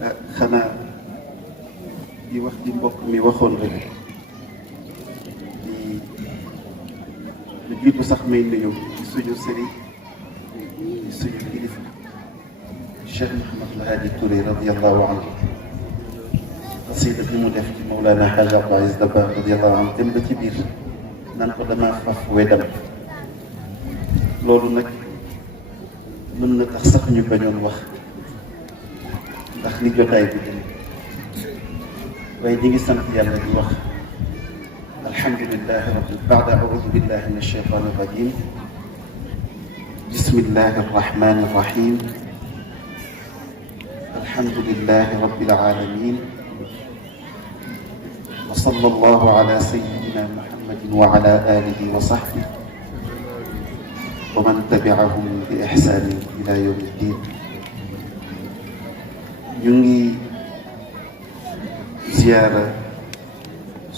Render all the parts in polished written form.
xanaa di wax di mbokk mi waxoon rek di lu jiitu sax may nuyu ci suñu sëriñ ci suñu kilifa Cheikh Mouhamadou Hadi Touré radiyallahu anhu xasida bi mu def ci Mawlana Hadj Abdou Aziz Dabakh radiyallahu anhu dem ba ci biir naan ko damaa faf weddam loolu nag mën na tax sax ñu bañoon wax ndax li jotaay bi dem waaye ñi ngi sant yàlla di wax alhamdulilahi rabbil baada audu billahi min alcheytan irrajim bismillahi arrahmani irrahim alhamdulilahi rabbil alamin wa sallallahu ala sayyidina muhammadin wa ala alihi wa sahbihi wa man tabi'ahum bi ihsanin ila yawmi ddin ñu ngi ziyaara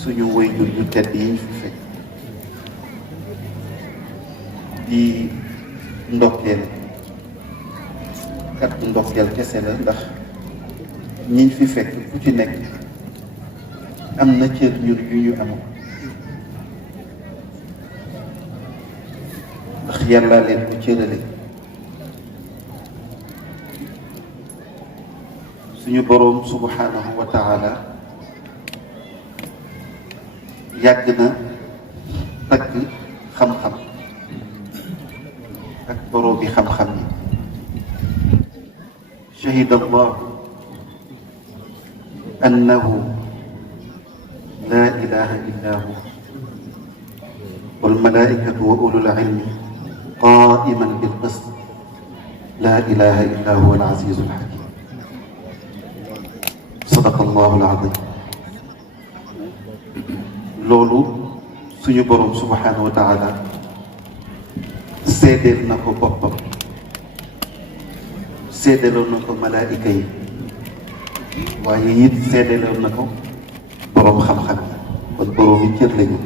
suñu waajur yu tedd yi ñu fi fekk di ndokkeel kat bu ndokkeel kese la ndax ñiñ fi fekk ku ci nekk am na cër ñun yu ñu amul ndax yàlla leen ko cërale suñu boroom subhanahu wa taala yàgg na tagg xam-xam ak boroom bi xam-xam yi shahida allah annahu la ilaha illa hu wal malaikatu wa ulul ilmi qaiman bil qist la ilaha illa huwa al azizul hakim sadaqa allahu al azim loolu suñu boroom subhanahu wa taala seedeel na ko boppam seedeeloon na ko malaayika yi waaye it seedeeloon na ko boroom xam-xam kon boroom yi cër lañu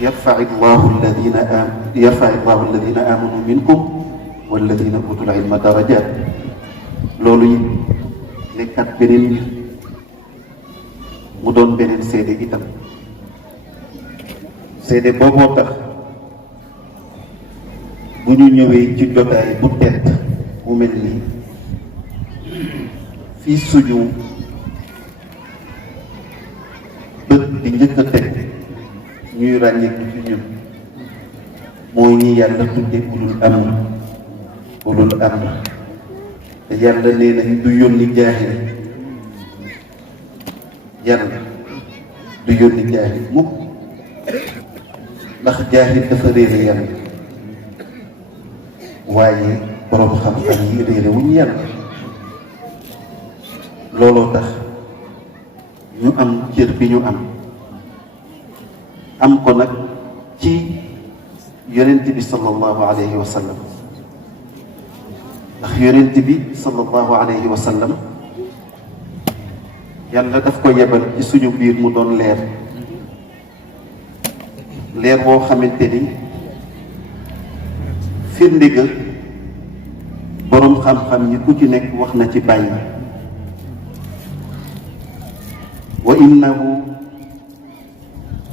yarfai llahu alladina amanu minkum walladina utul ilma darajat loolu it nekkat beneen mu doon beneen seede itam seede booboo tax bu ñu ñëwee ci jotaay bu tedd bu mel nii fii suñu bët di njëkk a teg ñuy ràññeeku ci ñun mooy ñi yàlla tudde ulul amr te yàlla nee nañ du yónni jaahil yàlla du yónni jaahil mukk ndax jaahil dafa réere yàlla waaye boroom xam-xam yi réere wuñ yàlla looloo tax ñu am cër bi ñu am ko nag ci yonent bi sallallahu alayhi wa sallam ndax yonent bi sallallahu alayhi wa sallam yàlla daf ko yebal ci suñu biir mu doon leer woo xamante ni firnde ga boroom xam-xam ñi ku ci nekk wax na ci bàyyi wa innahu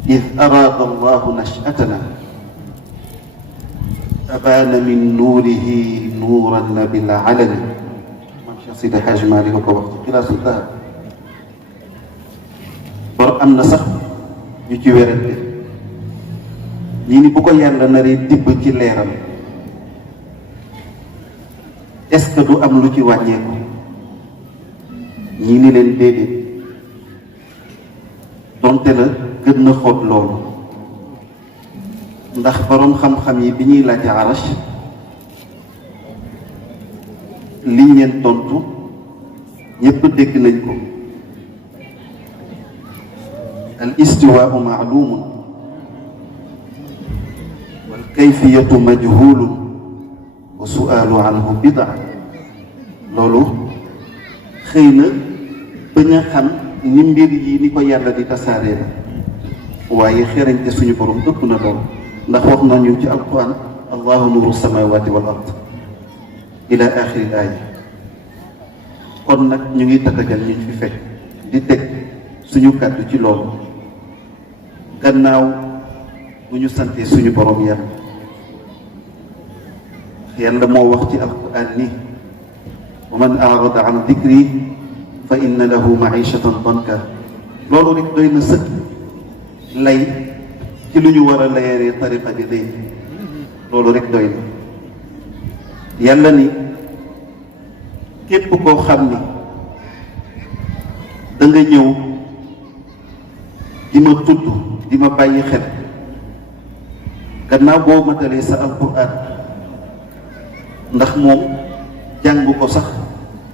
id araada allahu nashatana abaana min nuurihi nuuran la bil alami maam Cheikh Sidi Hadj Malick ko wax ci xilaasu dahab bor am na sax ñu ci wérante ñii ni bu ko yàlla naree tibb ci leeram est-ce que du am lu ci wàññeeku ñii ni leen déedéet donte la gën na xóot loolu ndax boroom xam-xam yi bi ñuy laaj arash liñ leen tontu ñépp dégg nañ ko al istiwaau maalumun wal kayfiyatu majhulun wa sualu anhu bidaa loolu xëy na bañ a xam ni mbir yi ni ko yàlla di tasaaree la waaye xerañte suñu borom ëpp na loolu ndax wax nañu ci alquran allahu nuru samawati wal ard ila axiri aaya kon nag ñu ngi tatagal ñu fi fekk di teg suñu kàddu ci loolu gannaaw bu ñu santee suñu borom yàlla moo wax ci alquran ni wa man arada an dikri fa inna lahu maishatan danka loolu rek doy na sëkk lay ci lu ñu war a layeree tariqa bi léegi loolu rek doy na yàlla ni képp koo xam ni da nga ñëw di ma tudd di ma bàyyi xel gannaaw boo matalee sa alquran ndax moom jàng ko sax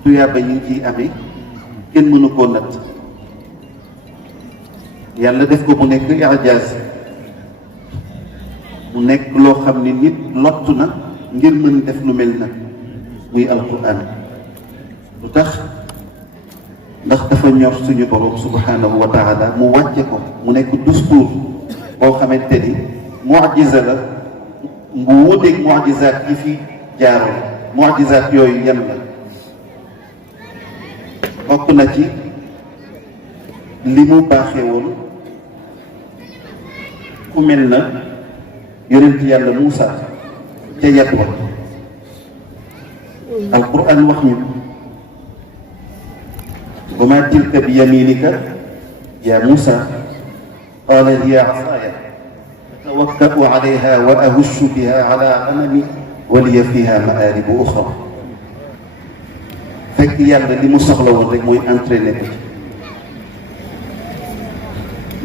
tuyaaba yi ngi ciy amee kenn mënu koo natt yàlla def ko mu nekk ijaaz mu nekk loo xam ne nit lottu na ngir mën def lu mel na muy alquran lu tax ndax dafa ñor suñu borom subhanahu wa taala mu wàcce ko mu nekk dustuur boo xamante ni mujiza la mu wuteeg mujizaat yi fi jaaroon mujizaat yooyu yan la bokk na ci li mu baaxee woon ku mel na yonent yàlla Muusa ca yat wa alquran wax ñu wa ma tilka bi yaminika ya Muusa qala hiya asaaya atawakkau alayha wa ahushu biha ala ganami wa liya fiha maaribu uxra fekk yàlla li mu soxla woon rek mooy entraîné ko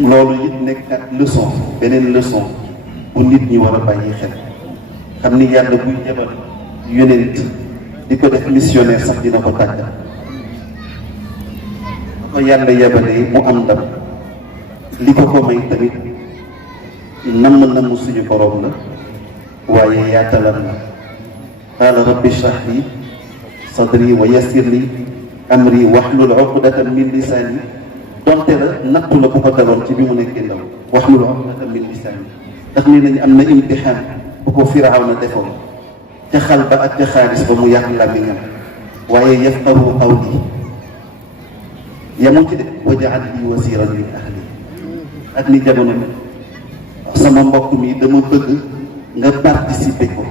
loolu it nekk ak leçon beneen leçon bu nit ñi war a bàyyi xel xam ni yàlla buy jabal yonent di ko def missionnaire sax dina ko tàggat ko yàlla yabalee mu am ndam li ko ko may tamit namm suñu borom la waaye yaatalam la qaala rabbi shrah li sadri wa yassir li amri wahlul uqdatan min lisaani donte la nattu la bu ko daloon ci bi mu nekkee ndaw wahlul uqdatan min lisaani ndax nee nañu am na imtixaan bu ko Firawna defoon ca xal ba ak ca xaalis ba mu yàq làmmiñam waaye yafqahu qawli yamu ci de wajaal li wasiran min ahli ak ni jamono sama mbokk mi dama bëgg nga participer ko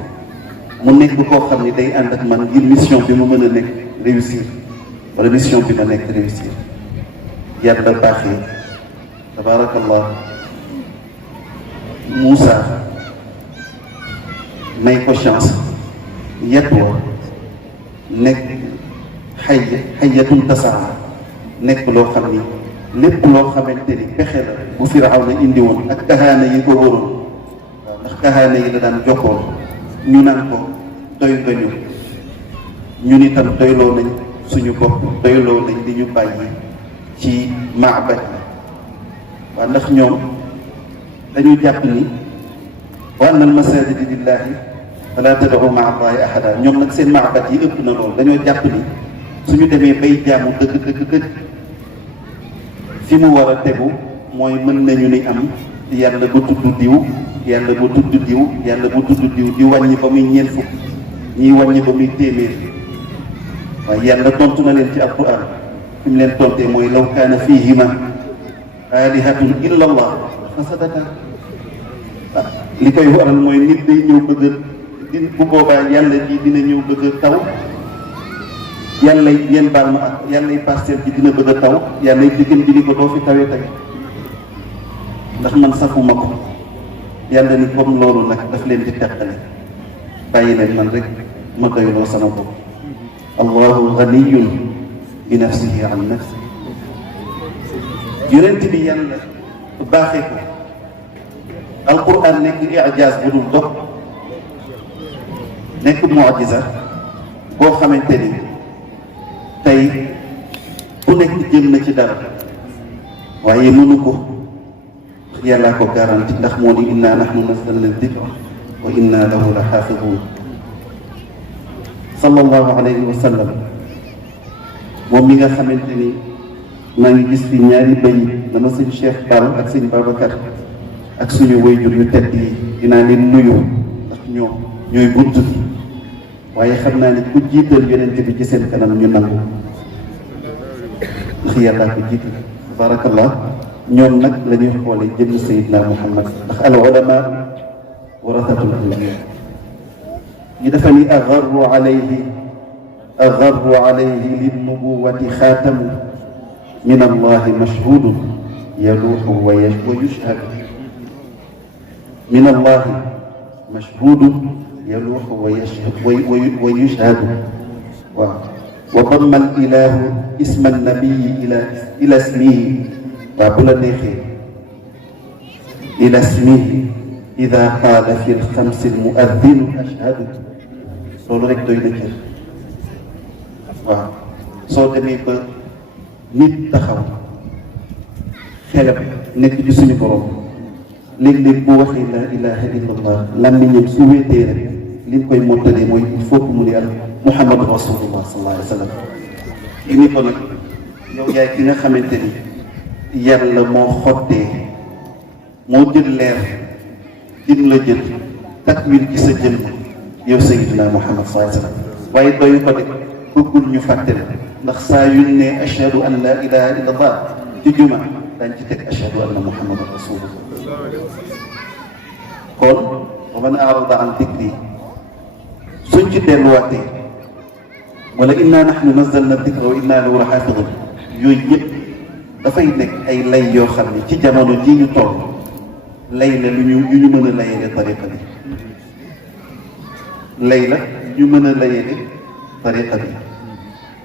mu nekk koo xam ni day ànd ak man ngir mission bi mu mën a nekk réussir wala mission bi ma nekk réussir yàlla baaxee tabaarakallah Moussa may ko chance yet wa nekk xayyatun tasaa nekk loo xam ni lépp loo xamante ni pexe la bu Firawna indi woon ak kahaana yi ko wóoroon waaw ndax kahaana yi la daan jokkoon ñu naan ko doy doñu ñun itam doyloo nañ suñu bopp doyloo nañ li ñu bàyyi ci maabat yi waaw ndax ñoom dañu jàpp ni wa anna al masajida lillahi fala tad'u ma'a allahi ahada ñoom nag seen maabat yi ëpp na loolu dañoo jàpp ni suñu demee bay jaamu dëgg fi mu war a tegu mooy mën nañu ni am yàlla bu tudd diw yàlla bu tudd diw yàlla bu tudd diw di wàññi ba muy ñeent fukk ñiy wàññi ba muy téeméer waaye yàlla tontu na leen ci alquran fi mu leen tontee mooy law kaana fihima alihatun illa allah fasadata li koy waral mooy nit day ñëw bëgg di bu boobaa yàlla ji dina ñëw bëgg taw yàlla yéen baal ma ak yàlla parcelle ji dina bëgg a taw yàlla jigéen ji ni ko doo fi tawee tey ndax man safuma ko yàlla ni comme loolu nag daf leen di teqale bàyyi leen man rek ma doyloo sama bopp allahu ganiyun bi nafsihi an nafsi yonent bi yàlla baaxee ko alquran nekk ijaaz bu dul dog nekk mujiza boo xamante ni tey ku nekk jëm na ci dara waaye mënu ko yàllaa ko garanti ndax moo ni inna nahnu nazzalna dikra wa inna lahu la xaafidun sallallahu alayhi wa sallam moom mi nga xamante ni maa ngi gis fi ñaari bëy dama sëñ Cheikh Bal ak sëñ Babacar ak suñu wayjur yu tedd yi dinaa leen nuyu ndax ñoom ñooy bunt bi waaye xam naa ni ku jiital yonent bi ci seen kanam ñu nangu ndax yàllaa ko jiitu tabarakallah ñoom nag la ñuy xoole jëm Seydina Muhammad ndax al ulama warasatul anbiya ñi dafa ni agarru alayhi linnubuwati xaatamu min allahi mashhudun yaluuxu wa yushhadu min allahi mashhudun yaluuxu wa yushhadu waaw wa damma al ilahu isma annabiyi ila ismihi waaw bu la neexee ila ismihi ida qaala fi lxamsi almuaddinu ashhadu loolu rek doy na cër waaw soo demee ba nit taxaw xelam nekk ci suñu borom léeg-léeg bu waxee la ilaha illallah làmmiñam su wéetee rek li mu koy mottalee mooy il faut que mu ne al muhammadu rasulullah sallallahu alayhi wa sallam li ni ko nag yow yaay ki nga xamante ni yàlla moo xottee moo jël leer jën la jël takwil ci sa jëmm yow sayidina muhammad sallallahu alayhi wa sallam waaye doyu ko de bëggul ñu fàtte la ndax saa yuñ ne ashhadu an la ilaha illallah ci juma dañ ci teg ashhadu anna muhammadan rasulullah kon wa man arada an dikri suñ ci delluwaatee wala inna nahnu nazzalna dikra wa inna lahu lahafidun yooyu yëpp dafay nekk ay lay yoo xam ne ci jamono ji ñu toll lay la yu ñu mën a layele tariqa bi lay la ñu mën a layele tariqa bi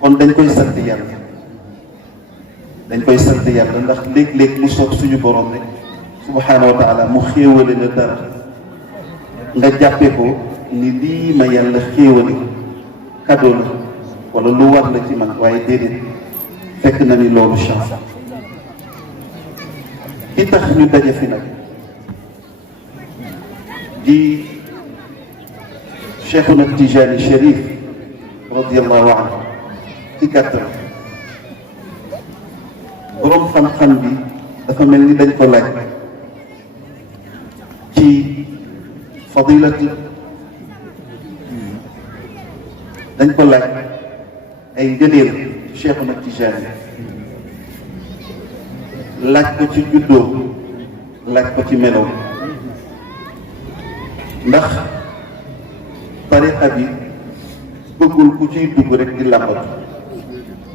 kon dañ koy sant yàlla ndax léeg-léeg mu soog suñu borom rek subhanahu wa taala mu xéewale la dara nga jàppe ko ni lii ma yàlla xéewale cadeau la wala lu war la ci man waaye déedéet fekk na ni loolu chance ki tax ñu daje fi nag di Cheikhuna Tijani Cherif radiallahu anhu ci gàttal boroom xam-xam bi dafa mel ni dañ ko laaj ci fadilati dañ ko laaj ay ngëneel Cheikhuna Tijani laaj ko ci juddoo laaj ko ci melow ndax tariqa bi bëggul ku ciy dugg rek di làmbatu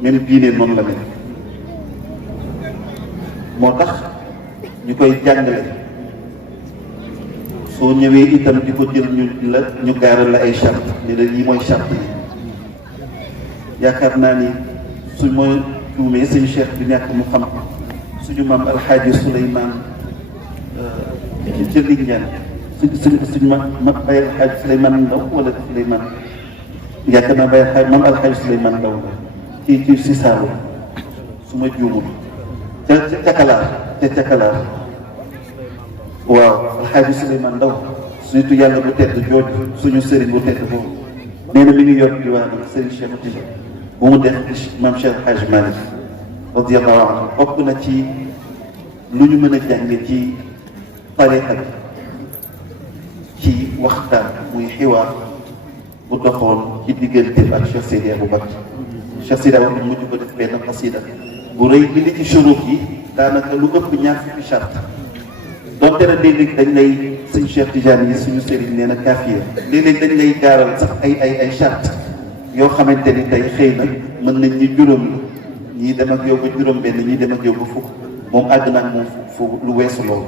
même diine noonu la mel moo tax ñu koy jàngale soo ñëwee itam di ko jël ñu gaaral la ay charte ni la yi mooy charte yi yaakaar naa ni suñ ma juumee suñu cheikh bi nekk mu xam suñu maam alxaaji Souleymane ci Lindiane suñ ma bay alxaaji Souleymane Ndaw wala Souleymane yaakaar naa bay alxaaji maam alxaaji Souleymane Ndaw la ci si Saalum su ma juumul ca Cakalaar waaw alxaaji Souleymane Ndaw surtout yàlla bu tedd jooju suñu sëriñ bu tedd boobu nee na mi ngi yor diwaanam sëriñ Cheikh Tidiane bu mu def maam Cheikh Hadj Malick radiyallahu anhu bokk na ci lu ñu mën a jànge ci tariqa bi ci waxtaan muy xiwaar bu doxoon ci diggante ak Cheikh Seydi Aboubacar Cheikh Seydi Aboubacar mujj ko def benn xasida bu rëy bi li ci shurut yi daanaka lu ëpp ñaar fukki charte donte na léeg-léeg dañ lay suñu Cheikh Tidiane yi suñu sëriñ nee na kaafiya léeg-léeg dañ lay gaaral sax ay charte yoo xamante ni tey xëy na mën nañ ñi juróom la ñii dem ak yow ba juróom benn ñii dem ak yow ba fukk moom àgg naag moom fu lu weesu loolu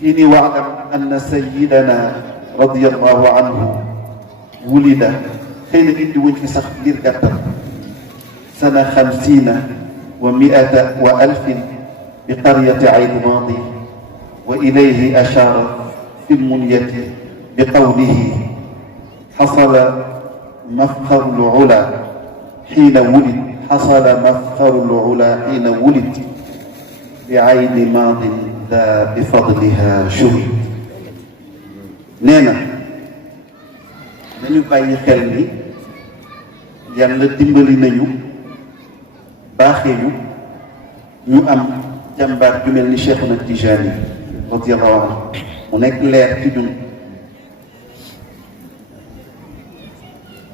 kii ni waalam anna sayidana radiallahu anhu wulida xëy na indi wuñ fi sax ngir gàttal sana 50 wa 100 wa alfin bi qaryati ayn maadi wa ilayhi ashara fi lmunyati bi qawlihi xasala mafxaru lula xiina wulid xasala mafxaru lula xiina wulid bi ayni maadin daa bi fadliha shuhid nee na dañu bàyyi xel ni yàlla dimbali nañu baaxee ñu am jàmbaar ju mel ni Cheikhuna Tijani radiyallahu anhu mu nekk leer ci ñun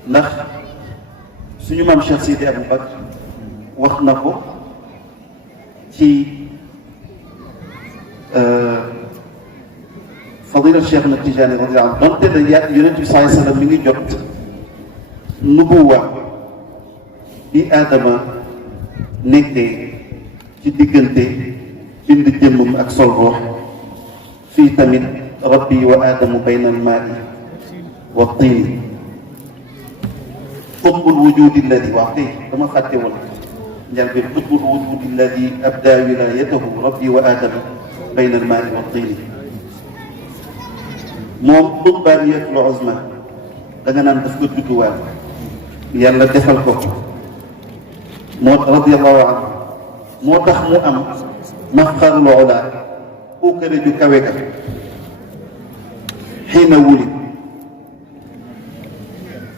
ndax suñu maam Cheikh Seydi Aboubacar wax na ko ci fadila Cheikh na Tijaani radiyallahu anhu donte ne yonent bi sallallahu alayhi wa sallam mi ngi jot nubuwa bi Aadama nekkee ci diggante bind jëmmam ak sol ruux fii tamit rabbi wa aadamu bayna almaai wa tiini qutbul wujudi alladi wax tey dama fàtte woon njal bi qutbul wujudi alladi abda wilayatahu rabbi wa aadama bayna almaai wa tiini moom qutbaaniyatul uzma da nga naan daf ko judduwaat yàlla defal ko moo radiyallahu anhu moo tax mu am mafxarul ula puukare ju kawe ga xiina wuli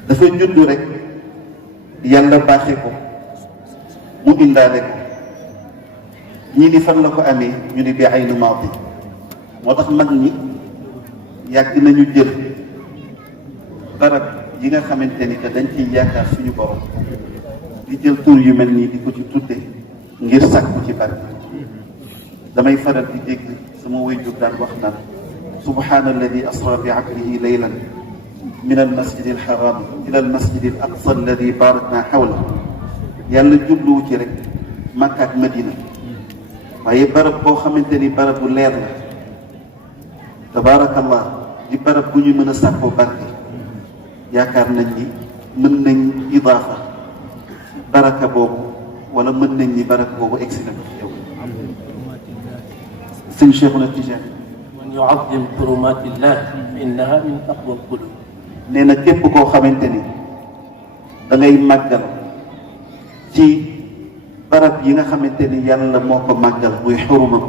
dafa juddu rek yàlla baaxe ko mu indaale ko ñii ni fan la ko amee ñu ni bi aynu maadi moo tax mag ñi yàgg nañu jël barab yi nga xamante ni que dañ ciy yaakaar suñu borom di jël tur yu mel nii di ko ci tudde ngir sàkku ci barke damay faral di dégg sama waajur daan wax naan subhaana alladi asra bi abdihi laylan min almasjid alxaram ila almasjid al aqsa alladi barakna xawla yàlla jubluwu ci rek Makka ak Madina waaye barab boo xamante ni barab bu leer la tabaarakallah di barab bu ñu mën a sàkkoo barke yaakaar nañ ni mën nañ idaafa baraka boobu wala mën nañ ni baraka boobu egsi na ko ci yow sëñ Cheikhuna Tijaani man yuazim xurumatillah fa innaha min taqwa alqulub nee na képp koo xamante ni da ngay màggal ci barab yi nga xamante ni yàlla moo ko màggal muy xuruma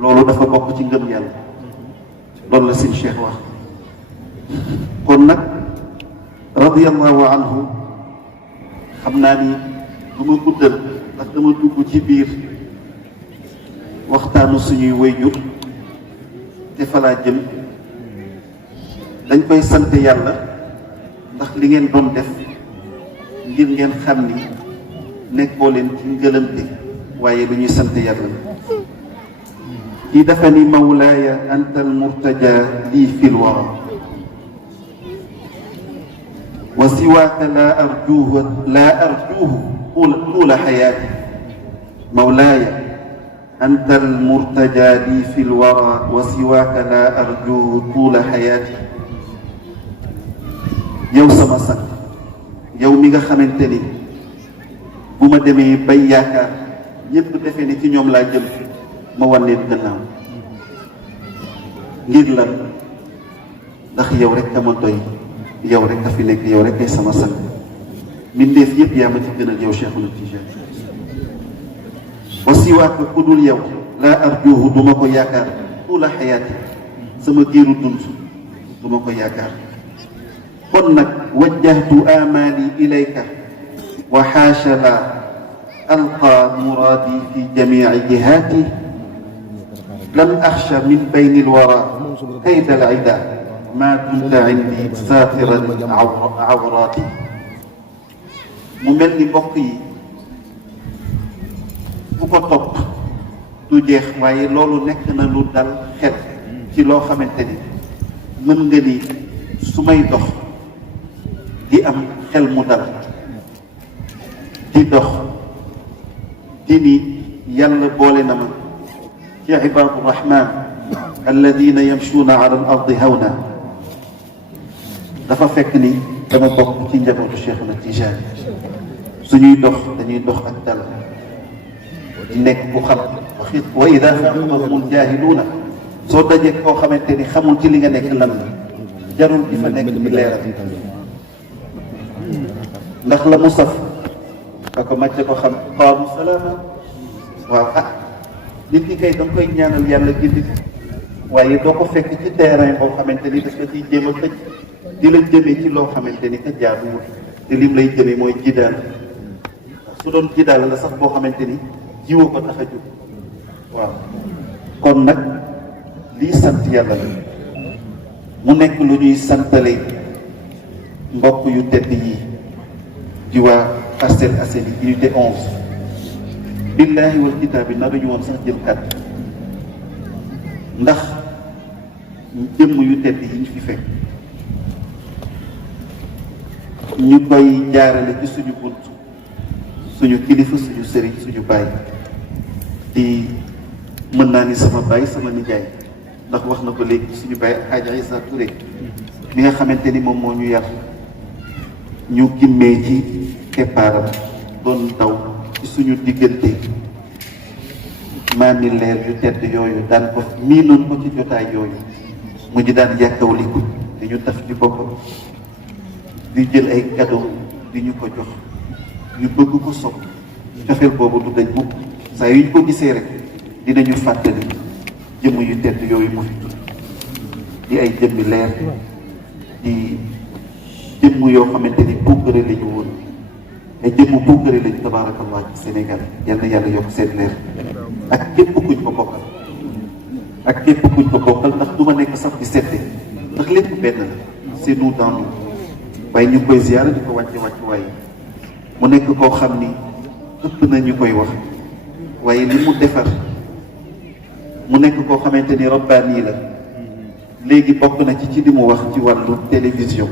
loolu dafa bokk ci ngëm yàlla loolu la sëñ Cheikh wax kon nag radiyallahu anhu xam naa ni du ma guddal ndax dama dugg ci biir waxtaanu suñuy wayjur te fa laa jëm dañ koy sant yàlla ndax li ngeen doon def ngir ngeen xam ni nekkoo leen ci ngëlëmte waaye lu ñuy sant yàlla kii dafa ni mawlaaya anta almurtaja lii fi lwara wa siwaaka laa arjuuhu tuula xayaati mawlaaya anta almurtaja lii fi lwara wa siwaaka laa arjuuhu tuula xayaati yow sama sang yow mi nga xamante ni bu ma demee bay yaakaar ñëpp defee ni ci ñoom laa jëm ma wan leen gannaaw ngir lan ndax yow rek a ma doy yow rek a fi nekk yow rek ay sama sang mbindeef yëpp yaa ma ci gënal yow Cheikhuna Tijaani wa siwaaka ku dul yow laa arjuuhu du ma ko yaakaar tuula xayaati sama giiru dund du ma ko yaakaar kon nag wajjahtu amaali ilayka wa xaasha la alqa muraadi fi jamici jihaati lam axsha min bayni alwara kayda alcida ma dumta cindi saatiran awraati mu mel ni mbokk yi bu ko topp du jeex waaye loolu nekk na lu dal xel ci loo xamante ni mën nga ni su may dox di am xel mu dal di dox di ni yàlla boole na ma ci ibaadu rahman alladina yamshuuna ala al ardi hawna dafa fekk ni dama bokk ci njabootu Cheikhuna Tijaani suñuy dox dañuy dox ak dal di nekk bu xam waxit wa ida faaqahumul jaahiluuna soo dajee koo xamante ni xamul ci li nga nekk lan la jarul di fa nekk di leeral ndax la mu saf da ko màcce ko xam qaalu salaama waaw ah nit ñi kay da nga koy ñaanal yàlla gindi waaye doo ko fekk ci terrain boo xamante ni daf la ciy jéem a xëcc di la jëmee ci loo xamante ni ka jaaduwul te lim lay jëmee mooy jidaal su doon jidaal la sax boo xamante ni jiwoo ko tax a jóg waaw kon nag lii sant yàlla la mu nekk lu ñuy santale mbokk yu tedd yi di waa Parcelles Assainies unité 11 billaahi wal kitaabi naruñu woon sax jël kàddu ndax jëmm yu tedd yi ñu fi fekk ñu koy jaarale ci suñu bunt suñu kilifa suñu sëriñ suñu baay di mën naa ni sama baay sama nijaay ndax wax na ko léegi suñu baay Hadj Issa Touré mi nga xamante ni moom moo ñu yar ñu gimmee ci keppaaram doon daw ci suñu diggante maami leer yu tedd yooyu daan ko miinoon ko ci jotaay yooyu mu di daan yàkkawliku di ñu taf ci boppam di jël ay cadeau di ñu ko jox ñu bëgg ko sopp cofeel boobu du dañ mukk saa yu ñu ko gisee rek dinañu fàttali jëmm yu tedd yooyu mu fi tudd di ay jëmmi leer di jëmm yoo xamante ni puukare la ñu woon ay jëmm puukare lañu tabaarakallah ci Sénégal yal na yàlla yokk seen leer ak képp kuñ ko bokkal ak képp kuñ ko bokkal ndax du ma nekk sax di sette ndax lépp benn la c'est nous dans nous waaye ñu koy ziyaara di ko wàcce waaye mu nekk koo xam ni ëpp na ñu koy wax waaye li mu defar mu nekk koo xamante ni rabbaani la léegi bokk na ci li mu wax ci wàllu télévision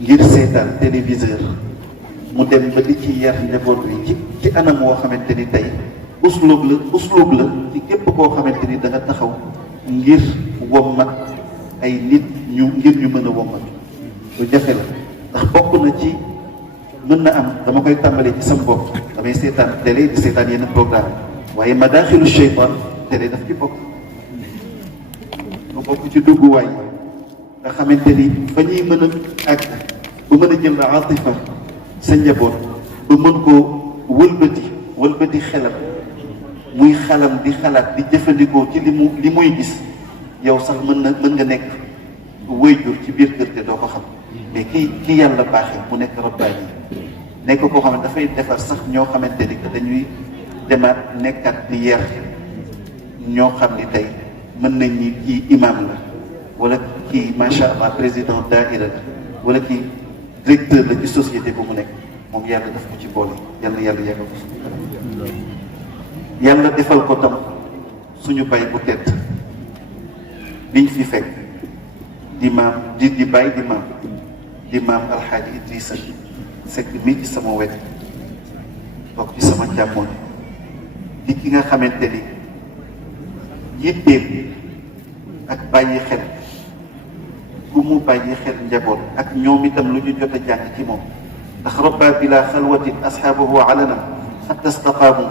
ngir seetaan téléviseur mu dem ba di ci yar njaboot bi ci anam woo xamante ni tey uslub la ci képp koo xamante ni da nga taxaw ngir wommat ay nit ngir ñu mën a wommat lu jafe la ndax bokk na ci mën na am dama koy tàmbalee ci sama bopp damay seetaan télé di seetaan yenn programme waaye madaaxilu sheytaan télé daf ci bokk nga bokk ci dugguwaay nga xamante ni fa ñuy mën a àgg ba mën a jël la atifa sa njaboot ba mën koo wëlbati xelam muy xalam di xalaat di jëfandikoo ci li muy gis yow sax mën nga nekk waajur ci biir kër te doo ko xam mais ki yàlla baaxee mu nekk rabbaani nekk koo xam ne dafay defar sax ñoo xamante ni que dañuy demaat nekkat di yar ñoo xam ni tey mën nañ ni kii imam la wala kii macha allah président daaira la wala kii directeur la ci société bu mu nekk moom yàlla daf ko ci boole yàlla yàggal ko suñu kanam yàlla defal ko tam suñu bay bu tedd liñ fi fekk di maam di bay di maam alxaaji Idrissa Seck mii ci sama wet toog ci sama càmmoñ di ki nga xamante ni yitteem ak bàyyi xel bu mu bàyyi xel njaboot ak ñoom itam lu ñu jot a jàng ci moom ndax rabba bila xalwatin asxaabahu alanam xatta staqaamu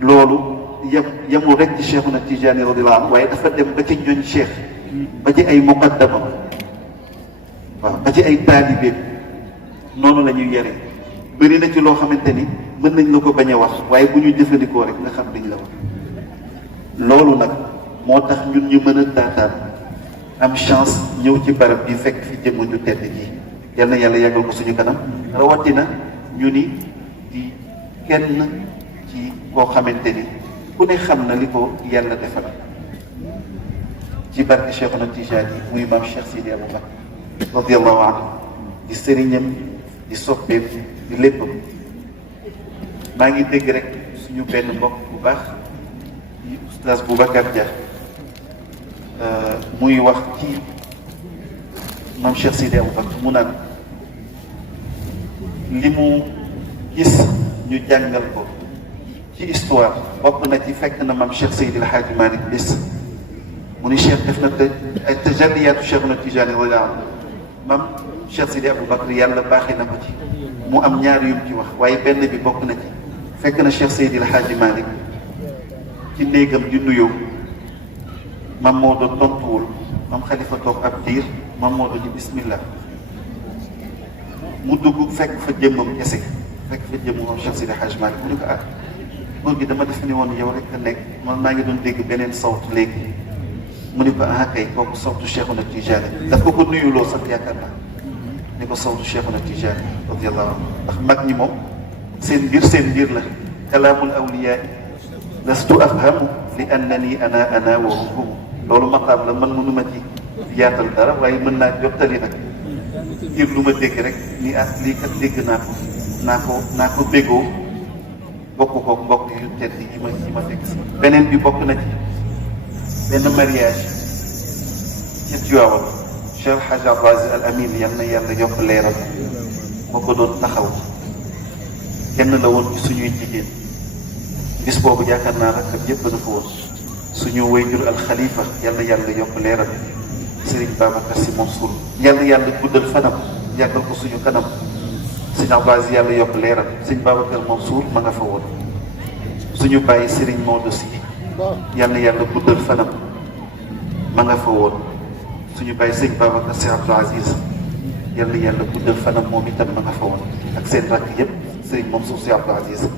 loolu yemul rek ci Cheikhuna Tijaani radiyallahu anhu waaye dafa dem ba ci ñooñ cheikh ba ci ay muqaddamam waaw ba ci ay taalibeem noonu la ñuy yare bëri na ci loo xamante ni mën nañ la ko bañ a wax waaye bu ñu jëfandikoo rek nga xam liñ la wax loolu nag moo tax ñun ñu mën a taataan am chance ñëw ci barab bi fekk fi jëmm ñu tedd ji yal na yàlla yàggal ko suñu kanam rawatina ñu ni di kenn ci koo xamante ni ku ne xam na li ko yàlla defal ci barke Cheikhuna Tijaani muy maam Cheikh Sidi Aboubacar radiyallahu anhu di sëriñam di soppeem di léppam maa ngi dégg rek suñu benn mbokk bu baax di oustaz Boubacar Dia muy wax ci maam Cheikh Sidi Aboubacar mu naan li mu gis ñu jàngal ko ci histoire bokk na ci fekk na maam Cheikh Seydi El Hadji Malick bés mu ni Cheikh def na ay tajalliyaatu Cheikhuna Tijaani radiyallahu anhu maam Cheikh Sidi Aboubacar yàlla baaxee na ko ci mu am ñaari yum ci wax waaye benn bi bokk na ci fekk na Cheikh Seydi El Hadji Malick ci néegam di nuyoo maam moo doon tontuwul maam Khalifa toog ab diir maam moo doon di bismillah mu dugg fekk fa jëmmam kese fekk fa jëmm moom Cheikh Seydi El Hadji Malick mu ne ko ah góor gi dama defe ni woon yow rek a nekk man maa ngi doon dégg beneen sawt léegi mu ne ko ah kay kooku sawtu Cheikhuna Tijaani daf ko nuyuloo sax yaakaar naa ni ko sawtu Cheikhuna Tijaani radiyallahu anhu ndax mag ñi moom seen mbir la kalaamul awliyaa lastu afhamu li annani ana wa hum loolu maqaam la man mënuma ci yaatal dara waaye mën naa jottali nag ngir lu ma dégg rek ni ah lii kat dégg naa ko bégoo bokk koog mbokk yu tedd yi ma fekk si. beneen bi bokk na ci benn mariage ci Tiwaawan Cheikh Hadj Abdou Aziz Al Amin yal na yàlla yokk leeram moo ko doon taxaw kenn la woon ci suñuy jigéen bis boobu yaakaar naa rakkam yépp na fa woon suñu wayjur al xalifa yal na yàlla yokk leeram Serigne Babacar Sy Mansour yal na yàlla guddal fanam yàggal ko suñu kanam Serigne Abdou Aziz yàlla yokk leeram Serigne Babacar Mansour ma nga fa woon suñu bàyyi Serigne Maodo Sy yal na yàlla guddal fanam ma nga fa woon suñu bàyyi Serigne Babacar Sy Abdou Aziz yal na yàlla guddal fanam moom itam ma nga fa woon ak seen rakk yépp Serigne Mansour Sy Abdou Aziz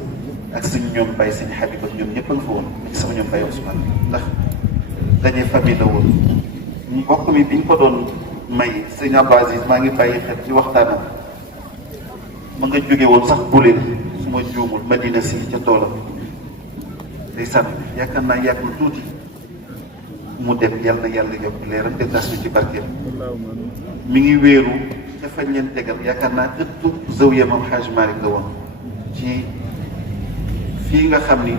ak suñu ñoom bàyyi Serigne Habib ak ñoom ñëpp a nga fa woon ak sama ñoom bàyyi Ousmane ndax dañuy famille la woon mbokk mi biñ ko doon may Serigne Abdou Aziz maa ngi bàyyi xel ci waxtaanam ma nga jóge woon sax buleen su ma juumul Madina si ca toolam day sànn yaakaar naa yàgg na tuuti mu dem yàlla na yàlla yokk leeram te tas ñu ci barkeem mi ngi wéeru ca fañ leen tegal yaakaar naa ëttu zawiya Mam Haj Malick la woon ci fii nga xam ni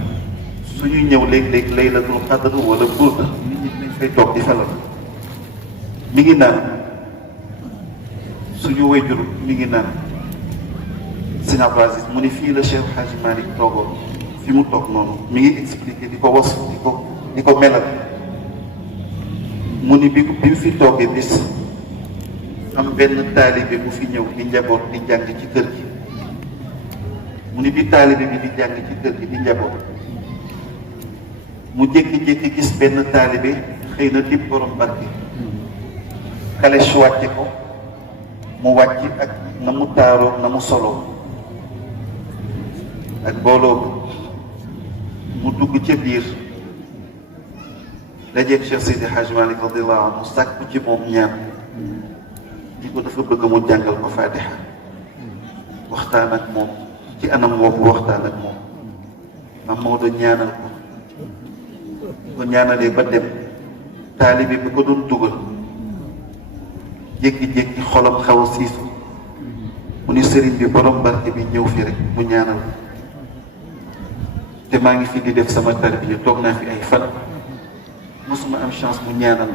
suñu ñëw léeg-léeg laylatul qadr wala burda nit ñi dañ fay toog di felal mi ngi naan suñu wayjur mi ngi naan Serigne Abdou Aziz mu ni fii la Cheikh Hadji Malick toogoon fi mu toog noonu mi ngi expliqué di ko was di ko melal mu ni bi mu fi toogee bis am benn taalibe bu fi ñëw di njaboot di jàng ci kër gi mu ni bi taalibe bi di jàng ci kër gi di njaboot mu jékki-jékki gis benn taalibe xëy na dib borom barke calèche wàcce ko mu wàcc ak na mu taaroo na mu soloo ak booloo mu dugg ca biir dajeeg Cheikh Seydi Hadj Malick radiyallahu anhu sàkku ci moom ñaan di ko dafa bëgg mu jàngal ko Fatiha waxtaan ak moom ci anam woowu waxtaan ak moom Mam Maodo ñaanal ko ñaanalee ba dem taalibe bi ko doon dugal jékki-jékki xolam xaw a siisu mu ni sëriñ bi borom barke bi ñëw fi rek mu ñaanal te maa ngi fi di def sama tarbiya toog naa fi ay fan mosuma am chance mu ñaanal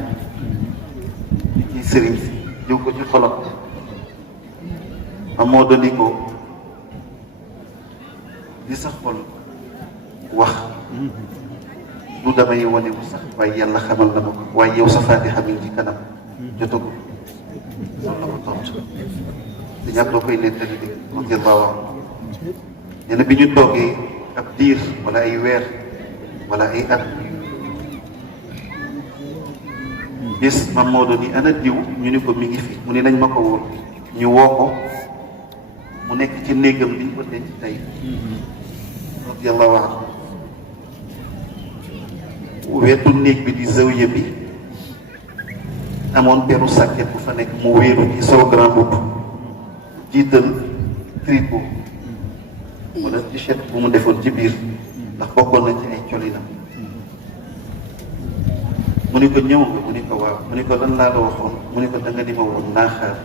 di ci sëriñ si jëw ko ci xolam Mam Maodo ni ko li sa xol wax du damay wane ko sax waaye yàlla xamal na ma ko waaye yow sa Fatiha mi ngi ci kanam jotagul loolu la ko tontu di ñàkk doo koy nettali di radiyallahu anhu nee na bi ñu toogee ab diir wala ay weer wala ay at bis Mam Maodo ni ana diw ñu ni ko mi ngi fi mu ni nañ ma ko wóor ñu woo ko mu nekk ci néegam liñ ko denc tey radiyallahu anhu wetu néeg bi di zawiya bi amoon peru sàkket bu fa nekk mu wéeru ci soo grand boub jiital tricot wala t-shirt bu mu defoon ci biir ndax bokkoon na ci ay colinam mu ni ko ñëw nga mu ni ko waaw mu ni ko lan laa la waxoon mu ni ko danga ni ma woon naa xaar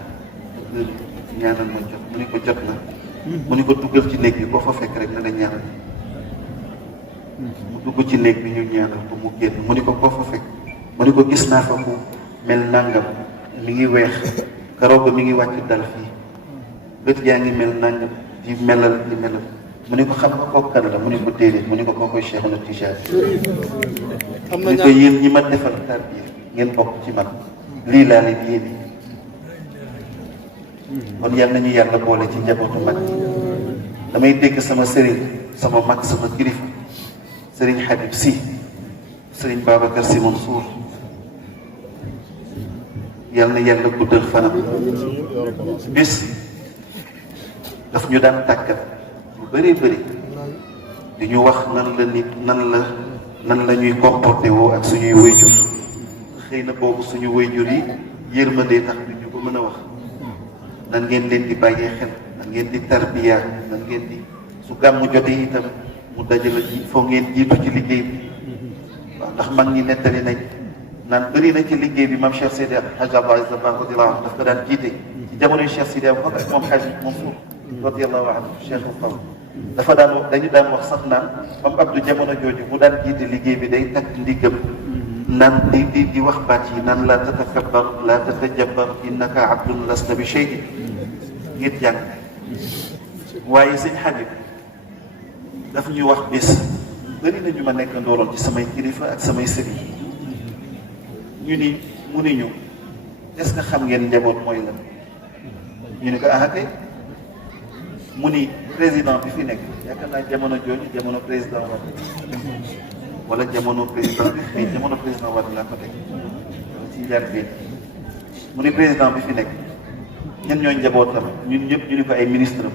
ñaanal ma jot mu ni ko jot na mu ni ko duggal ci néeg bi boo fa fekk rek na nga ñaanal mu dugg ci néeg bi ñu ñaanal ko mu génn mu ni ko boo fa fekk mu ni ko gis naa fa ku mel nangam mi ngi weex karoo mi ngi wàcc dal fii bët yaa ngi mel nangam di melal mu ni ko xam nga kooku kan la mu ni ko déedéet mu ni ko kookoy Cheikh na Tijaan mu ni ko yéen ñi ma defal tarbiya ngeen bokk ci man lii laa leen yéene kon yal nañu yàlla boole ci njabootu mag ñi damay dégg sama sëriñ sama mag sama kilifa sëriñ Habib Sy sëriñ Babacar Sy Mansour yal na yàlla guddal fanam bis daf ñu daan tàggat lu bëree bëri di ñu wax nan la nit nan la ñuy comporté woo ak suñuy wayjur xëy na boobu suñu wayjur yi yërmandee tax du ñu ko mën a wax nan ngeen leen di bàyyee xel nan ngeen di tarbiya nan ngeen di su gàmmu jotee itam mu dajale ji foo ngeen jiitu ci liggéey bi waaw ndax mag ñi nettali nañ naan bëri na ci liggéey bi maam Cheikh Seydi Hadj Abdou Aziz Dabakh radiyallahu anhu daf ko daan jiite ci jamonoy Cheikh Seydi Aboubacar ak moom Hadj Mansour radiyallahu anhu cheikh al qawm dafa daan wax dañu daan wax sax naan mam Abdou jamono jooju mu daan jiite liggéey bi day takk ndiggam naan di wax baat yi naan laa tatakabbar laa tatajabbar innaka abdun lasta bi shay'in ngir jàng waaye sëñ Habib daf ñu wax bés bëri na ñu ma nekk ndooloon ci samay kilifa ak samay sëriñ ñu ni mu ni ñu est-ce que xam ngeen njaboot mooy lan ñu ni ko ah kay mu ni président bi fi nekk yaakaar naa jamono jooju jamono président wala jamono président bi mais jamono président war laa ko teg ci njaar bi mu ni président bi fi nekk ñen ñooy njabootam ñun ñëpp ñu ni ko ay ministre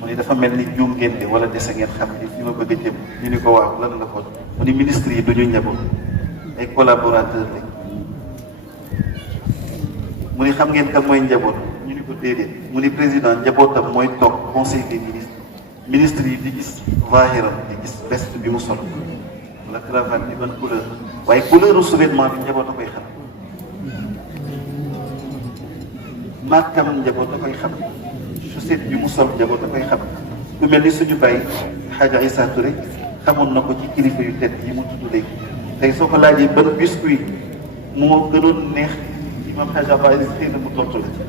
mu ni dafa mel ni juum ngeen de wala dese ngeen xam ni fi ma bëgg a jëm ñu ni ko waaw lan la ko mu ni ministre yi duñu njaboot ay collaborateur lañ mu ni xam ngeen kan mooy njaboot ñu ni ko déedéet mu ni président njabootam mooy toog conseil des ministres ministres yi di gis vahiram di gis veste bi mu sol wala cravate bi ban couleur waaye couleur sous-vêtement bi njaboot a koy xam màkkam njaboot a koy xam chaussette bi mu sol njaboot a koy xam ku mel ni suñu bàyyi Hadja Issa Touré xamoon na ko ci kilifa yu tedd yi mu tudd léegi tey soo ko laajee ban biscuit moo gënoon neex imam Hadja Ba xëy na mu tontu la ci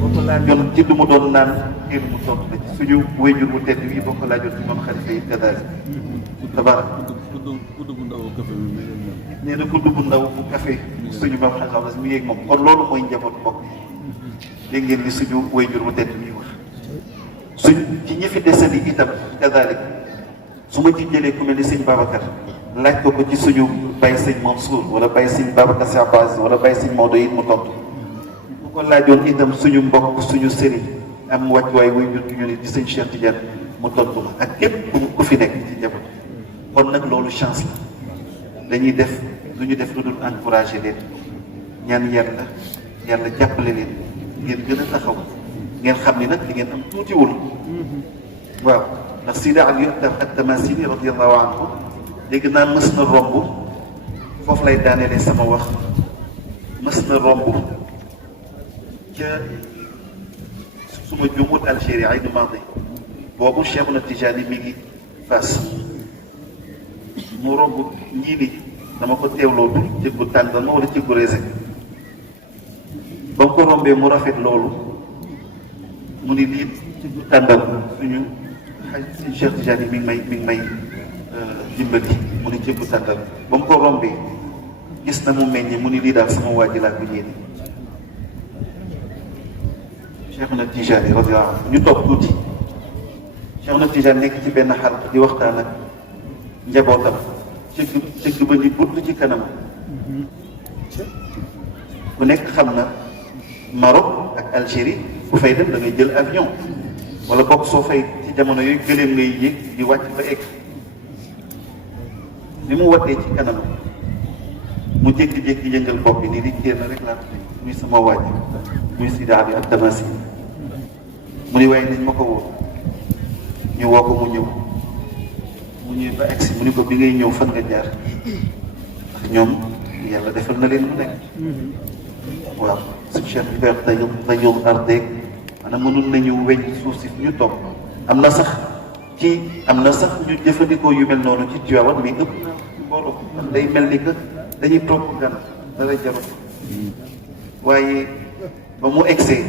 boo ko laajoon ci lu mu doon naan xëy na mu tontu la ci suñu wéyjur bu tedd wi boo ko laajoon ci imam Xalifa yi kadaali tabarak kudd bu ndaw café bi nee na kudd bu ndaw bu café suñu imam Hadja Ba mu yéeg moom kon loolu mooy njaboot bokk dégg ngeen li suñu wéyjur bu tedd mi wax suñ ci ñi fi desandi itam kadaalik su ma ci jëlee ku mel ni sëñ Babacar laaj ko ci suñu bàyyi sëñ Mansour wala bàyyi sëñ Babacar Sy Abbas wala bàyyi sëñ Maodo it mu tontu bu ko laajoon itam suñu mbokk suñu sëriñ am wàccuwaay wuy jur gi ñu ne di sëñ Cheikh Tidiane mu tontu ma ak képp ku fi nekk ci njaboot kon nag loolu chance la dañuy def lu ñu def lu dul encouragé leen ñaan yàlla jàppale leen ngeen gën a taxaw ngeen xam ni nag li ngeen am tuutiwul waaw ndax Sidi Ali at-Tamasini radiyallahu anhu dégg naa mës na romb foofu lay daanelee sama wax mës na romb ca suma jumut Algérie Aïn Madi boobu Cheikhuna Tijani mi ngi Fass mu romb ñii ni dama ko teewloo du cëggu tàngal ma wala cëggu raisin ba mu ko rombee mu rafet loolu mu ni lii cëggu tàngal suñu Cheikh Tijani mi ngi may dimbali mu ni cëggu tàngal ba mu ko rombee gis na mu meññe mu ni lii daal sama waa ji laa ko yéene Cheikhuna Tijani radiyallahu anhu ñu toog tuuti Cheikhuna Tijani nekk ci benn xar di waxtaan ak njabootam cëgg ba ni budd ci kanam ku nekk xam na Maroc ak Algérie bu fay dem da ngay jël avion wala bokk soo fay ci jamono yooyu gëléem ngay yéeg di wàcc ba egg bi mu wattee ci kanam mu jékki-jékki yëngal bopp bi nii di génn rek laa tudd muy sama waaj muy Sidi Ali at-Tamasini mu ni waaye nañ ma ko woo ñu woo ko mu ñëw mu ñëw ba egsi mu ni ko bi ngay ñëw fan nga jaar ndax ñoom yàlla defal na leen lu nekk waaw suñu chef bi koy wax dañu ardeeg maanaam mënul nañu weñ suuf si ñu toog am na sax ñu jëfandikoo yu mel noonu ci Tiwaawan mais ëpp na mbooloo ndax day mel ni que dañuy toog gan dara jarul waaye ba mu egsee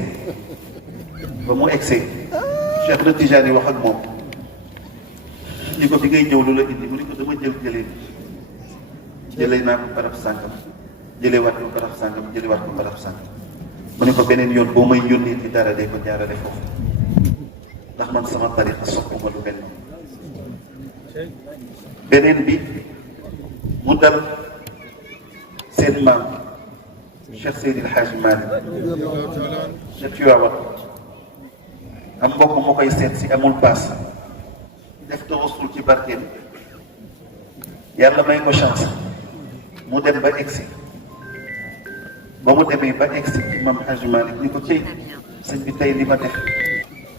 Cheikh na Tijani wax ak moom ni ko bi ngay ñëw lu la indi mu ni ko dama jëlee naa ko barab sàngam jëlewaat ko barab sàngam jëlewaat ko barab sàngam mu ni ko beneen yoon boo may yónnee ci dara day ko jaarale foofu ndax man sama tarixa soppuma lu mel noonu beneen bi mu dal seen maam Cheikh Seydi El Hadji Malick ca Tiwaawan am mbokk moo koy seet si amul paas def tawassul ci barkeem yàlla may ko chance mu dem ba egsi ba mu demee ba egsi ci maam Hadji Malick ni ko cëy sëñ bi tey li ma def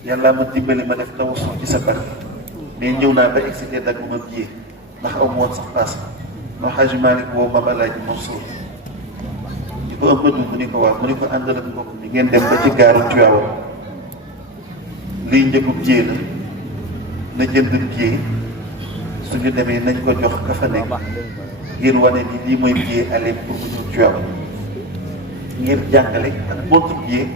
yàlla ma dimbali ma def tawassul ci sa barke mais ñëw naa ba egsi te dagg ma jiyee ndax aw ma woon sax paas maam Hadji Malick woo maam Alaaji Mansour ko ëmbatu mu ni ko waaw mu ni ko àndal ak mbokk mi ngeen dem ba ci gaaru Tiwaawan liy njëgub jee la na jënd jee suñu demee nañ ko jox ka fa nekk ngir wane ni lii mooy jee aller pour mu ñëw Tiwaawan ngir jàngale ak multiplier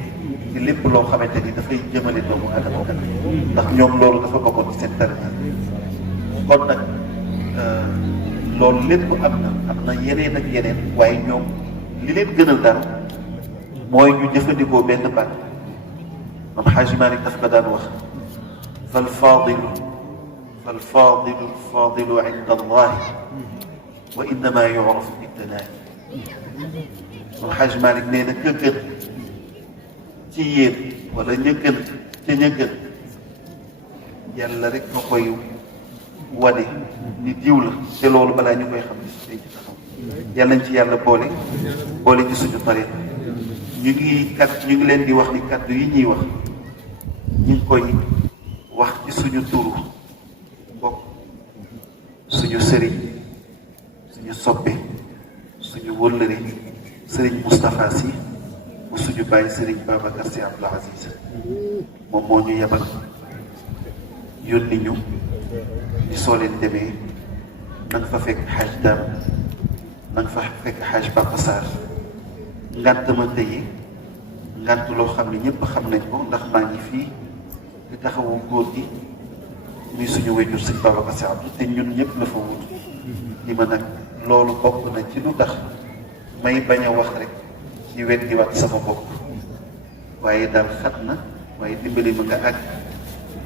ci lépp loo xamante ni dafay jëmale doomu adama kanam ndax ñoom loolu dafa bokkoon ci seen tarbiya kon nag loolu lépp am na yeneen ak yeneen waaye ñoom li leen gënal daal mooy ñu jëfandikoo benn baat man Xaaji Maalik daf ko daan wax fal faadilu inda allahi wa innama yu'rafu bittanaani man Xaaji Maalik nee na ka gën ci yéen wala ña gën ca ña gën yàlla rek nga koy wane ni diw la te loolu balaa ñu koy xam ne su ci taxaw yàlla nañ ci yàlla boole ci suñu tariq ñu ngi leen di wax ni kaddu yi ñuy wax ñu ngi koy wax ci suñu turu mbokk suñu sëriñ suñu soppe suñu wëllëre sëriñ Moustapha Sy bu suñu bàyyi sëriñ Babacar Sy Abdoul Aziz moom moo ñu yebal yónni ñu di soo leen demee na nga fa fekk xaaj daam na nga fa fekk xaaj Papa Sarr ngant ma tëye ngant loo xam ne ñëpp xam nañ ko ndax maa ngi fii di taxawu góor gi muy suñu wéjur sëñ Babacar Sy Abdou te ñun ñëpp la fa wut li ma nag loolu bokk na ci lu tax may bañ a wax rek ci weddiwaat sama bopp waaye daal xat na waaye dimbali ma nga àgg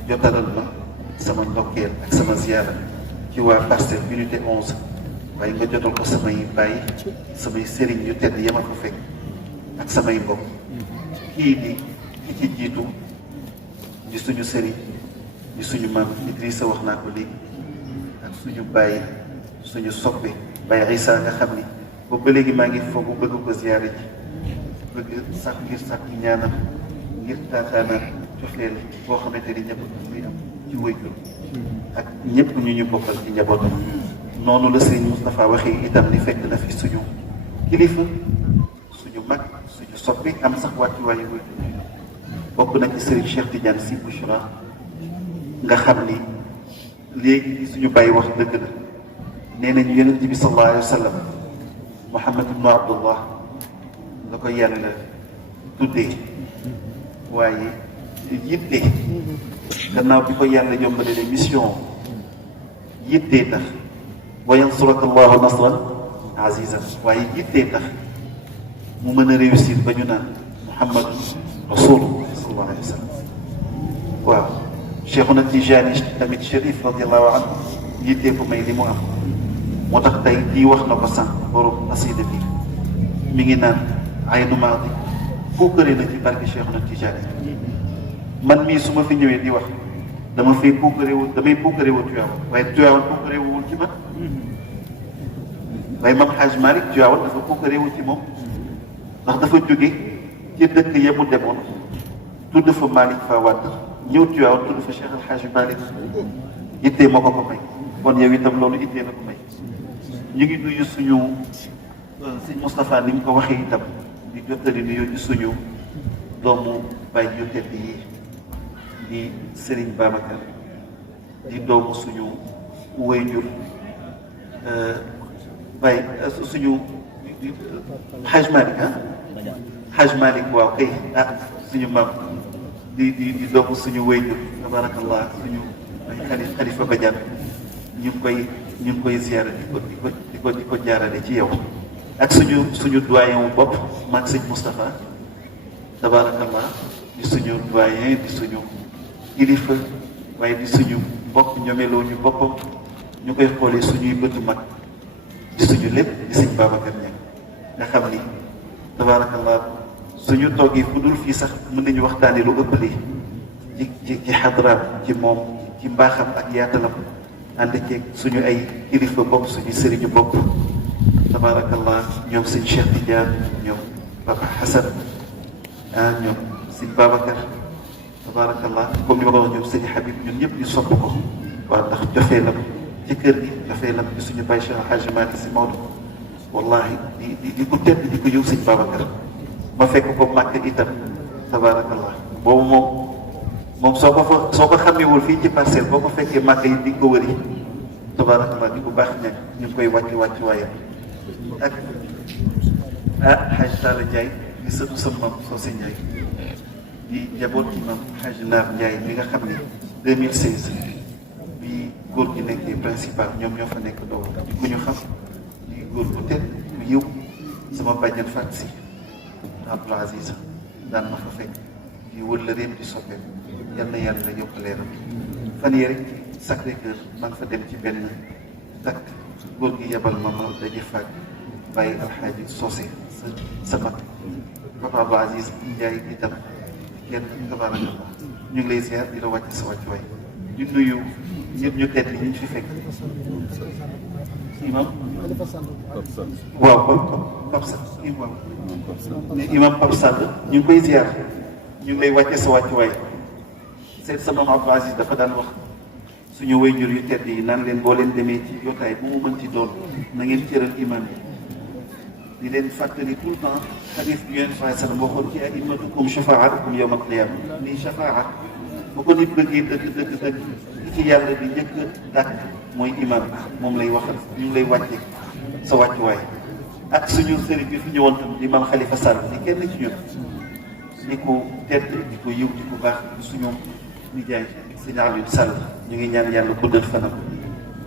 jotalal ma sama ndokkeel ak sama ziyaara ci waa Parcelles unité 11 waaye nga jotal ko samay bàyyi samay sëriñ yu tedd yama fa fekk ak samay mbokk kii di ki ci jiitu di suñu sëriñ di suñu maam Idrissa wax naa ko léegi ak suñu bàyyi suñu soppe Baye Issa nga xam ni boobu ba léegi maa ngi foofu bëgg ko ziyaara ji bëgg sax ngir sax ñaanam ngir taataana cofeel boo xamante ni ñëpp muy am ci wéyjur ak ñëpp ñu ñu bokkal ci njabootam noonu la Serigne Moustapha waxee itam ni fekk na fi suñu kilifa suñu mag suñu soppi am sax wàccuwaayu wéyjur bokk na ci Serigne Cheikh Tidiane Sy Bouchra nga xam ni léegi suñu bàyyi wax dëgg la nee nañu Yonent bi sallallahu alayhi wa sallam Muhammad ibnu Abdullah la ko yàlla tuddee waaye yitte gannaaw bi ko yàlla yombalee mission yittee tax wa yansuraka allahu nasran azizan waaye yittee tax mu mën a réussir ba ñu naan Muhammad rasulullah sallallahu alayhi wa sallam waaw Cheikhuna Tijani tamit Chérif radiallahu anhu yittee ko may li mu am moo tax tey lii wax na ko sànq borom asida bi mi ngi naan aynu maadi puukare na ci barke Cheikhuna Tijani man mii su ma fi ñëwee di wax damay puukare wu Tiwaawan waaye Tiwaawan puukare wuwul ci man waaye Maam Haj Malick Tiwaawan dafa puukare wu ci moom ndax dafa jóge ci dëkk ya mu demoon tudd fa Malick Fawad ñëw Tiwaawan tudd fa Cheikh El Hadj Malick ittee moo ko may kon yow itam loolu ittee na ko may ñu ngi nuyu suñu sëñ Moustapha ni mu ko waxee itam di jottali nuyu ci suñu doomu bàyyi yu tedd yi di Serigne Babacar di doomu suñu wayjur bàyyi suñu Haj Malick Haj Malick waaw kay suñu maam di doomu suñu wayjur tabarakallah suñu xalifa Badiane ñu ngi koy ziyaara di ko jaarale ci yow ak suñu doyen wu bopp maag sëñ Moustapha tabarakallah di suñu doyen di suñu kilifa waaye di suñu mbokk ñomeloo ñu boppam ñu koy xoolee suñuy bëtu mag di suñu lépp di sëñ Babacar Niang nga xam ni tabarakallah suñu toogee fu dul fii sax mën nañu waxtaane lu ëpp lii ci xadraam ci moom ci mbaaxam ak yaatalam ànd ceeg suñu ay kilifa bopp suñu sëriñu bopp tabarakallah ñoom sëñ Cheikh Tidiane ñoom Papa Hassan ñoom sëñ Babacar tabarakallah comme ni ma ko wax ñoom sëñ Habib ñun ñëpp ñu sopp ko waaw ndax jofee lam ci kër gi jofee lam ci suñu bàyyi Cheikh Hadji Malick Sy Maodo wallahi di ko tedd di ko yëw sëñ Babacar ma fekk ko màkk itam tabaarakallah boobu moom soo ko xamewul fii ci parcelle boo ko fekkee màkk yi di ko wëri tabaarakallah di ko baax ñag ñu ngi koy wàcc waayam ak Haj Talla Ndiaye di sëtu sa mam Socé Ndiaye di njaboot ci mam Haj Naar Ndiaye mi nga xam ne 2016 bi góor gi nekkee principal ñoom ñoo fa nekk doom di ku ñu xam di góor bu tedd bu yiw sama bàjjan Fatou si Abdoul Aziz daan ma fa fekk di wër la réem di soppeek yal na yàlla yokk leeram fan yii rek Sacré Cœur maa ngi fa dem ci benn takk góor gi yebal ma daje faak bàyyi alxaaji Socé sa mag papa Abdoul Aziz Ndiaye itam kenn tabarakallah ñu ngi lay ziar di la wàcc sa wàccuwaay di nuyu ñëpp ñu tedd ñu fi fekk imam waaw Pape Sall imam Pape Sall ñu ngi koy ziar ñu ngi lay wàcce sa wàccuwaay seet sa maam Abdoul Aziz dafa daan wax suñu wayjur yu tedd yi naan leen boo leen demee ci yotaay bu mu mënti doon na ngeen cëral imam yi di leen fàttali tout le temps xadis bi yonent sallallahu alayhi wasallam waxoon ci a'immatukum shafaa'atukum yawmal qiyaama ni shafaa bu ko nit bëggee dëgg li ci yàlla di njëkk dàkk mooy imam moom lay waxal ñu ngi lay wàcce sa wàccuwaay ak suñu sëriñ bi fi ñëwoon tam di Mame Khalifa Sall di kenn ci ñun di ko tedd di ko yiw di ko baax di suñu nijaay sëñ Aliou Sall ñu ngi ñaan yàlla guddal fanam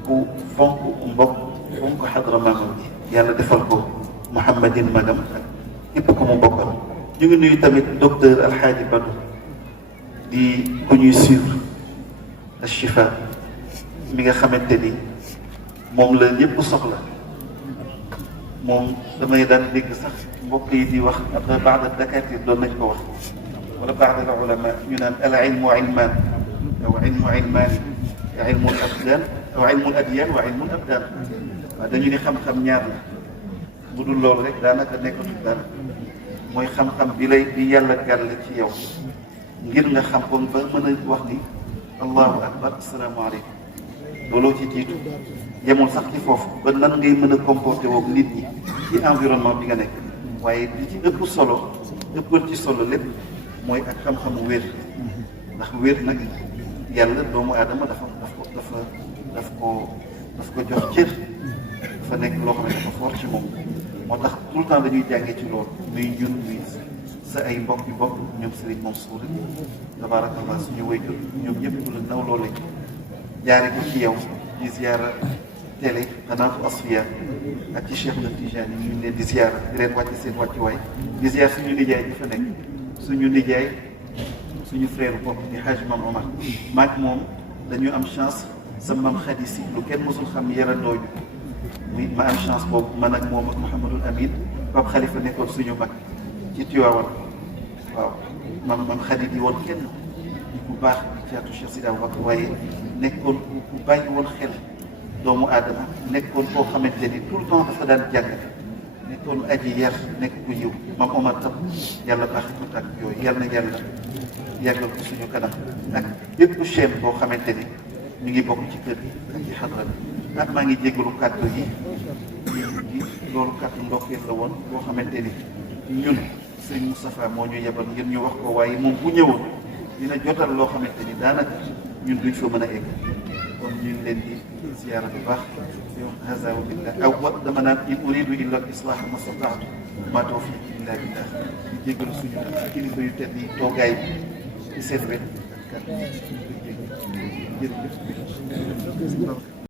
ku fonk mbokk fonk xadra maamam yàlla defal ko Mouhamadine magam ak képp ku mu bokkal ñu ngi nuyu tamit docteur Alxaaji Badou di ku ñuy suivre Chifa mi nga xamante ni moom la ñëpp soxla moom damay daan dégg sax mbokk yi di wax baada dakatir doon nañ ko wax wala baada al ulama ñu naan al ilmu ilmaan aw ilmu ilmaani ilmu al abdaan aw ilmu al adyaan wa ilmu al abdaan waaw dañu ni xam-xam ñaar la bu dul loolu rek daanaka nekkatul dara mooy xam-xam bi yàlla gàll ci yow ngir nga xam ko ba mën a wax ni allahu akbar asalaamaaleykum looloo ci jiitu yemul sax ci foofu ba nan ngay mën a comporté woog nit ñi ci environnement bi nga nekk waaye li ci ëpp solo ëppal ci solo lépp mooy ak xam-xamu wér ndax wér nag yàlla doomu aadama daf ko jox cër dafa nekk loo xam ne dafa fort ci moom moo tax tout le temps dañuy jàngee ci loolu muy ñun muy sa ay mbokk yu bokk ñoom Serigne Mansour tabarakallah suñu wayjur ñoom ñëpp ku la naw loolu lañ jaare ko ci yow di ziara télé Qanaatu Asfiya ak ci Cheikh na Tijani ñu ngi leen di ziara di leen wàcce seen wàccuwaay di ziar suñu nijaay bi fa nekk suñu nijaay suñu frère bopp di Hadj Mam Omar maag moom dañu am chance sa mam Khady si lu kenn mosul xam yarandooñu muy ma am chance boobu man ak moom ak Mouhamadul Amin Pape Khalifa nekkoon suñu mag ci Tiwaawan waaw mam Khady di woon kenn di ku baax di caatu Cheikh Sidi Aboubacar waaye nekkoon ku bàyyi woon xel doomu aadama nekkoon koo xamante ni tout le temps dafa daan jàngale nekkoon aji yar nekk ku yiw mam Omar tam yàlla baax ko ak yooyu yàlla na yàlla yàggal ko suñu kanam ak bépp chaîne boo xamante ni ñu ngi bokk ci kër gi ak ci xadra bi ak maa ngi jégalu kàddu yi loolu kàddu ndokkeel la woon boo xamante ni ñun sëñ Moustapha moo ñu yebal ngir ñu wax ko waaye moom bu ñëwoon dina jotal loo xamante ni daanaka ñun duñ fa mën a egg kon ñu ngi leen di ziyaara bu baax di wax haza wa billah aw wa dama naan in uridu illa al islah ma stataatu ma tawfiqi illa billah di jégalu suñu kilifa yu tedd yi toogaay bi ci seen wet ak kàddu yi jërëjëf